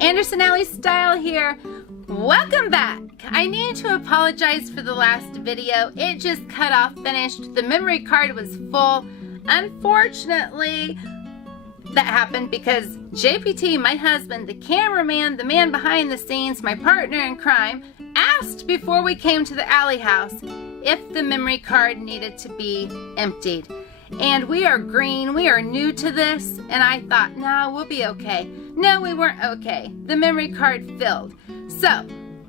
Anderson Alley Style here. Welcome back. I need to apologize for the last video. It just cut off, finished. The memory card was full. Unfortunately, that happened because JPT, my husband, the cameraman, the man behind the scenes, my partner in crime, asked before we came to the Alley house if the memory card needed to be emptied. And we are green, we are new to this, and I thought, no, we'll be okay. No, we weren't okay. The memory card filled. So,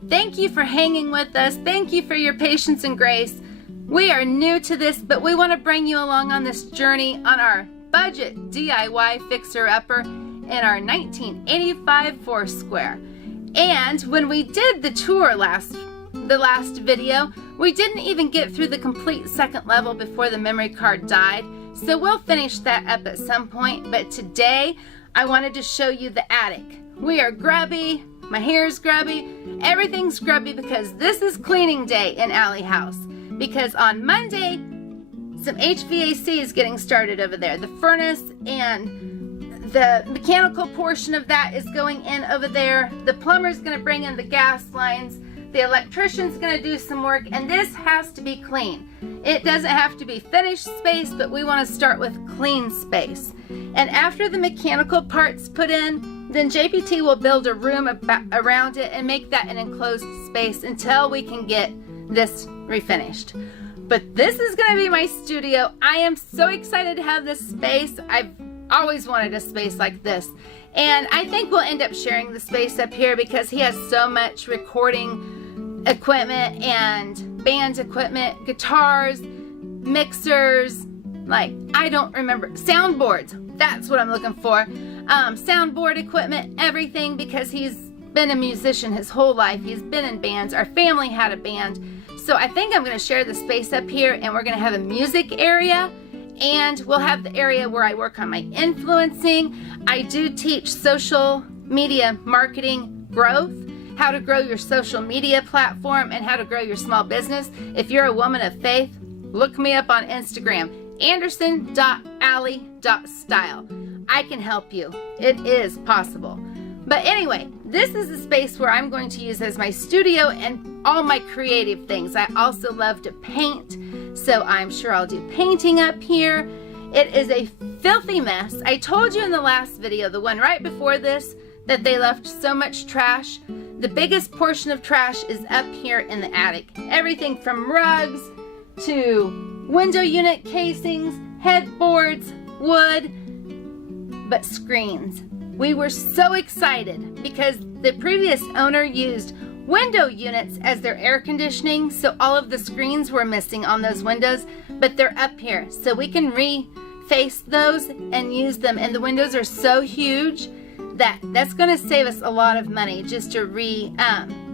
thank you for hanging with us. Thank you for your patience and grace. We are new to this, but we want to bring you along on this journey on our budget DIY fixer-upper in our 1985 Foursquare. And when we did the tour the last video, we didn't even get through the complete second level before the memory card died. So we'll finish that up at some point, but today I wanted to show you the attic. We are grubby, my hair's grubby, everything's grubby because this is cleaning day in Alley House. Because on Monday, some HVAC is getting started over there. The furnace and the mechanical portion of that is going in over there. The plumber's gonna bring in the gas lines. The electrician's gonna do some work, and this has to be clean. It doesn't have to be finished space, but we wanna start with clean space. And after the mechanical part's put in, then JPT will build a room around it and make that an enclosed space until we can get this refinished. But this is gonna be my studio. I am so excited to have this space. I've always wanted a space like this. And I think we'll end up sharing the space up here because he has so much recording equipment and band equipment, guitars, mixers, like, I don't remember, soundboards, that's what I'm looking for. Soundboard equipment, everything, because he's been a musician his whole life. He's been in bands. Our family had a band. So I think I'm going to share the space up here, and we're going to have a music area, and we'll have the area where I work on my influencing. I do teach social media marketing growth, how to grow your social media platform, and how to grow your small business. If you're a woman of faith, look me up on Instagram, anderson.alley.style. I can help you. It is possible. But anyway, this is the space where I'm going to use as my studio and all my creative things. I also love to paint, so I'm sure I'll do painting up here. It is a filthy mess. I told you in the last video, the one right before this, that they left so much trash. The biggest portion of trash is up here in the attic. Everything from rugs to window unit casings, headboards, wood, but screens. We were so excited because the previous owner used window units as their air conditioning, so all of the screens were missing on those windows, but they're up here, so we can reface those and use them. And the windows are so huge that that's going to save us a lot of money just to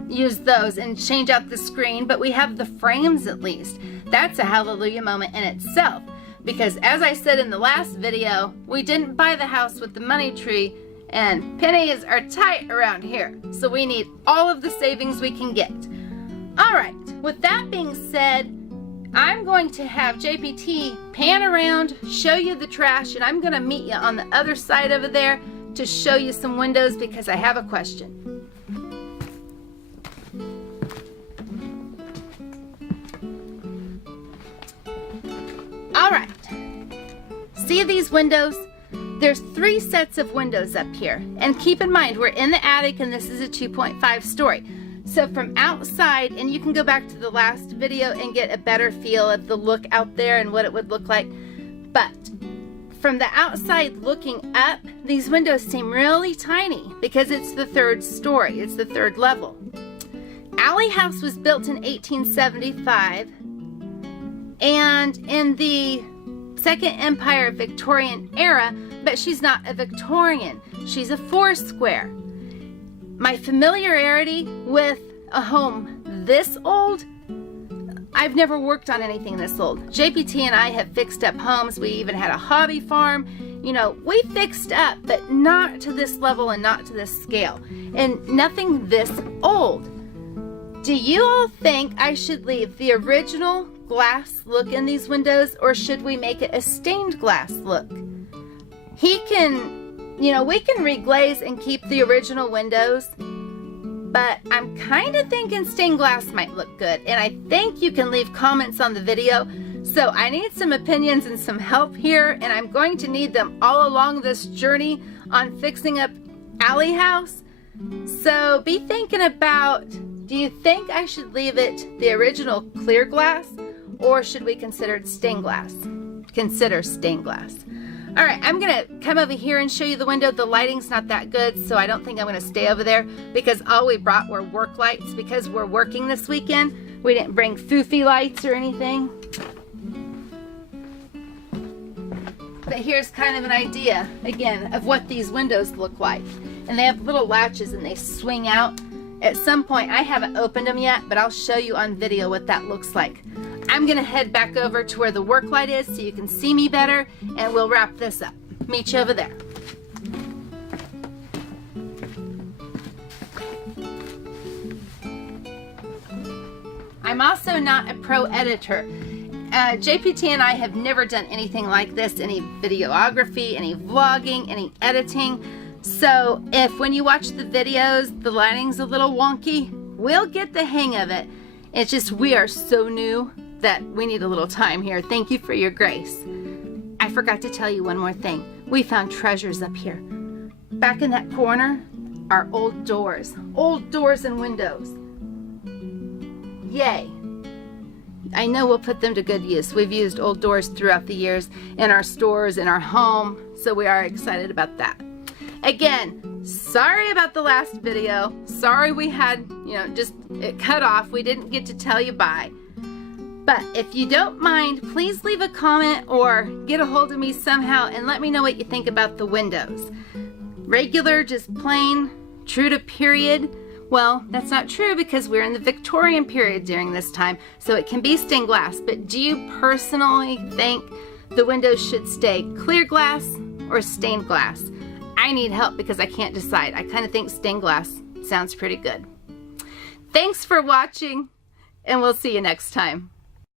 use those and change out the screen, but we have the frames at least. That's a hallelujah moment in itself, because as I said in the last video, we didn't buy the house with the money tree, and pennies are tight around here, so we need all of the savings we can get. All right, with that being said, I'm going to have JPT pan around, show you the trash, and I'm going to meet you on the other side over there to show you some windows because I have a question. All right, see these windows? There's 3 sets of windows up here. And keep in mind, we're in the attic and this is a 2.5 story. So from outside, and you can go back to the last video and get a better feel of the look out there and what it would look like. But from the outside looking up, these windows seem really tiny because it's the 3rd story. It's the 3rd level. Alley House was built in 1875. And in the Second Empire Victorian era, but she's not a Victorian. She's a Foursquare. My familiarity with a home this old, I've never worked on anything this old. JPT and I have fixed up homes. We even had a hobby farm. You know, we fixed up, but not to this level and not to this scale. And nothing this old. Do you all think I should leave the original glass look in these windows, or should we make it a stained glass look? He can you know, we can reglaze and keep the original windows, but I'm kind of thinking stained glass might look good, and I think you can leave comments on the video. So I need some opinions and some help here, and I'm going to need them all along this journey on fixing up Allie House. So be thinking about, do you think I should leave it the original clear glass, or should we consider stained glass? Consider stained glass. All right, I'm gonna come over here and show you the window. The lighting's not that good, so I don't think I'm gonna stay over there because all we brought were work lights because we're working this weekend. We didn't bring foofy lights or anything. But here's kind of an idea, again, of what these windows look like. And they have little latches and they swing out. At some point, I haven't opened them yet, but I'll show you on video what that looks like. I'm gonna head back over to where the work light is so you can see me better, and we'll wrap this up. Meet you over there. I'm also not a pro editor. JPT and I have never done anything like this, any videography, any vlogging, any editing. So if when you watch the videos, the lighting's a little wonky, we'll get the hang of it. It's just we are so new that we need a little time here. Thank you for your grace. I forgot to tell you one more thing. We found treasures up here. Back in that corner are old doors and windows. Yay. I know we'll put them to good use. We've used old doors throughout the years in our stores, in our home, so we are excited about that. Again, sorry about the last video. Sorry we had, just it cut off. We didn't get to tell you bye. But if you don't mind, please leave a comment or get a hold of me somehow and let me know what you think about the windows. Regular, just plain, true to period. Well, that's not true because we're in the Victorian period during this time, so it can be stained glass. But do you personally think the windows should stay clear glass or stained glass? I need help because I can't decide. I kind of think stained glass sounds pretty good. Thanks for watching, and we'll see you next time.